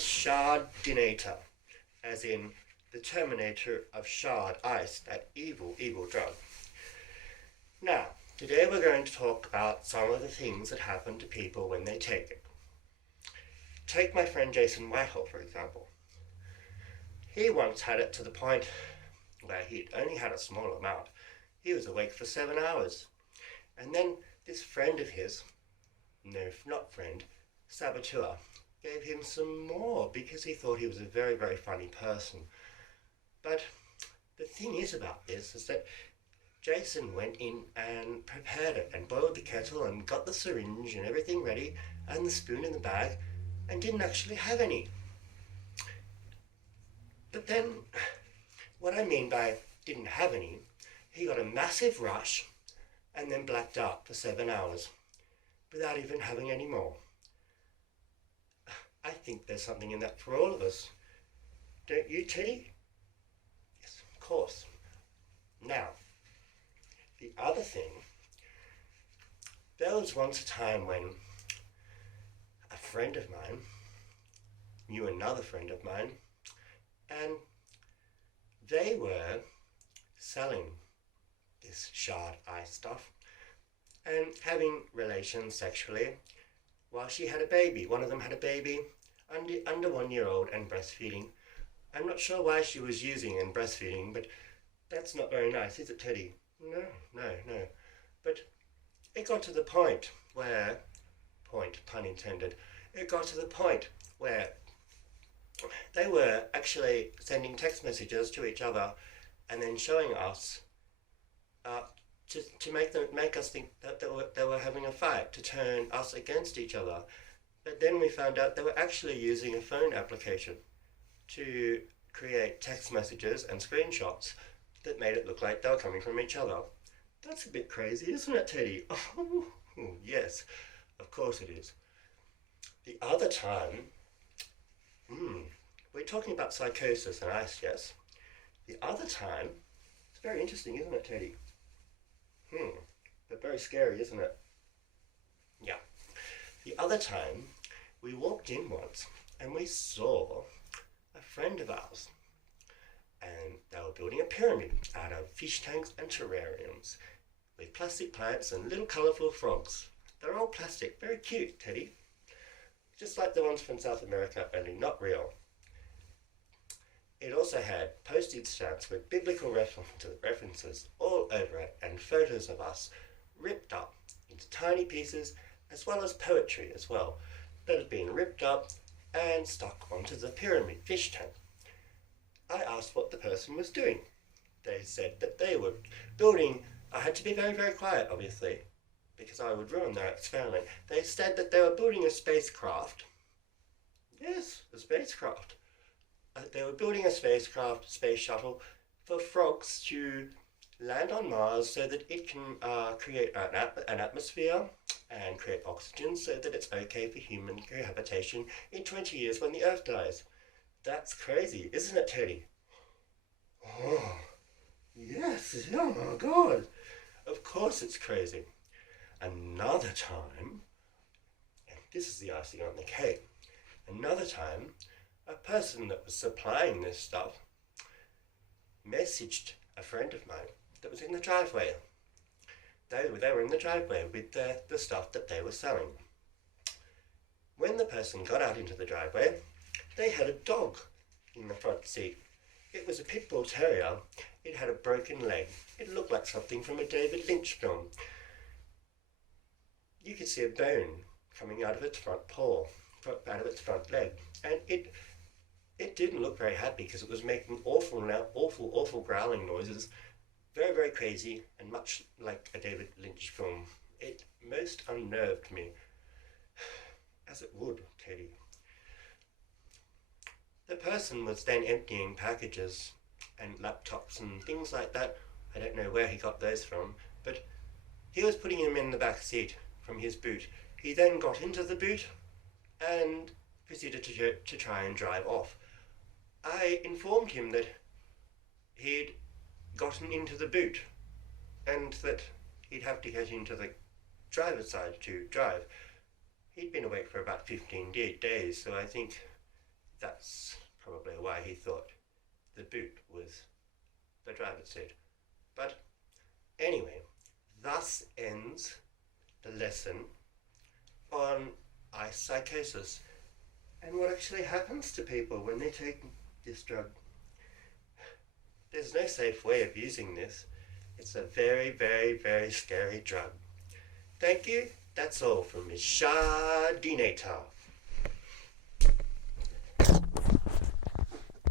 is Chard de Naytor, as in the Terminator of Chard Ice, that evil, evil drug. Now, today we're going to talk about some of the things that happen to people when they take it. Take my friend Jason Whitehall, for example. He once had it to the point where he'd only had a small amount. He was awake for 7 hours. And then this friend of his, no, not friend, saboteur, gave him some more because he thought he was a very, very funny person. But the thing is about this is that Jason went in and prepared it and boiled the kettle and got the syringe and everything ready and the spoon in the bag and didn't actually have any. But then, what I mean by didn't have any, he got a massive rush and then blacked out for 7 hours without even having any more. I think there's something in that for all of us. Don't you, Teddy? Yes, of course. Now, the other thing, there was once a time when a friend of mine knew another friend of mine, and they were selling this Chard ice stuff and having relations sexually while she had a baby. One of them had a baby under 1 year old and breastfeeding. I'm not sure why she was using and breastfeeding, but that's not very nice, is it, Teddy? No. But it got to the point where, pun intended, it got to the point where they were actually sending text messages to each other and then showing us to make us think that they were having a fight, to turn us against each other. But then we found out they were actually using a phone application to create text messages and screenshots that made it look like they were coming from each other. That's a bit crazy, isn't it, Teddy? Oh, yes, of course it is. The other time, we're talking about psychosis and ice, yes? The other time, it's very interesting, isn't it, Teddy? But very scary, isn't it? Yeah. The other time, we walked in once and we saw a friend of ours, and they were building a pyramid out of fish tanks and terrariums with plastic plants and little colourful frogs. They're all plastic, very cute, Teddy. Just like the ones from South America, only not real. It also had postage stamps with biblical references all over it and photos of us ripped up into tiny pieces, as well as poetry as well, that had been ripped up and stuck onto the pyramid fish tank. I asked what the person was doing. They said that they were building. I had to be very, very quiet, obviously, because I would ruin their experiment. They said that they were building a spacecraft. Yes, a spacecraft. They were building a spacecraft, space shuttle, for frogs to land on Mars so that it can create an atmosphere and create oxygen so that it's okay for human cohabitation in 20 years when the Earth dies. That's crazy, isn't it, Teddy? Oh, yes, oh my God. Of course it's crazy. Another time, and this is the icing on the cake, another time, a person that was supplying this stuff messaged a friend of mine that was in the driveway. They were in the driveway with the stuff that they were selling. When the person got out into the driveway, they had a dog in the front seat. It was a pit bull terrier. It had a broken leg. It looked like something from a David Lynch film. You could see a bone coming out of its front paw, out of its front leg, and it didn't look very happy because it was making awful growling noises, very, very crazy, and much like a David Lynch film. It most unnerved me, as it would, Teddy. The person was then emptying packages and laptops and things like that. I don't know where he got those from, but he was putting them in the back seat from his boot. He then got into the boot and proceeded to try and drive off. I informed him that he'd gotten into the boot and that he'd have to get into the driver's side to drive. He'd been awake for about 15 days, so I think That's probably why he thought the boot was the driver's seat. But anyway, thus ends the lesson on psychosis and what actually happens to people when they take this drug. There's no safe way of using this. It's a very, very, very scary drug. Thank you. That's all from Miss Chard de Naytor.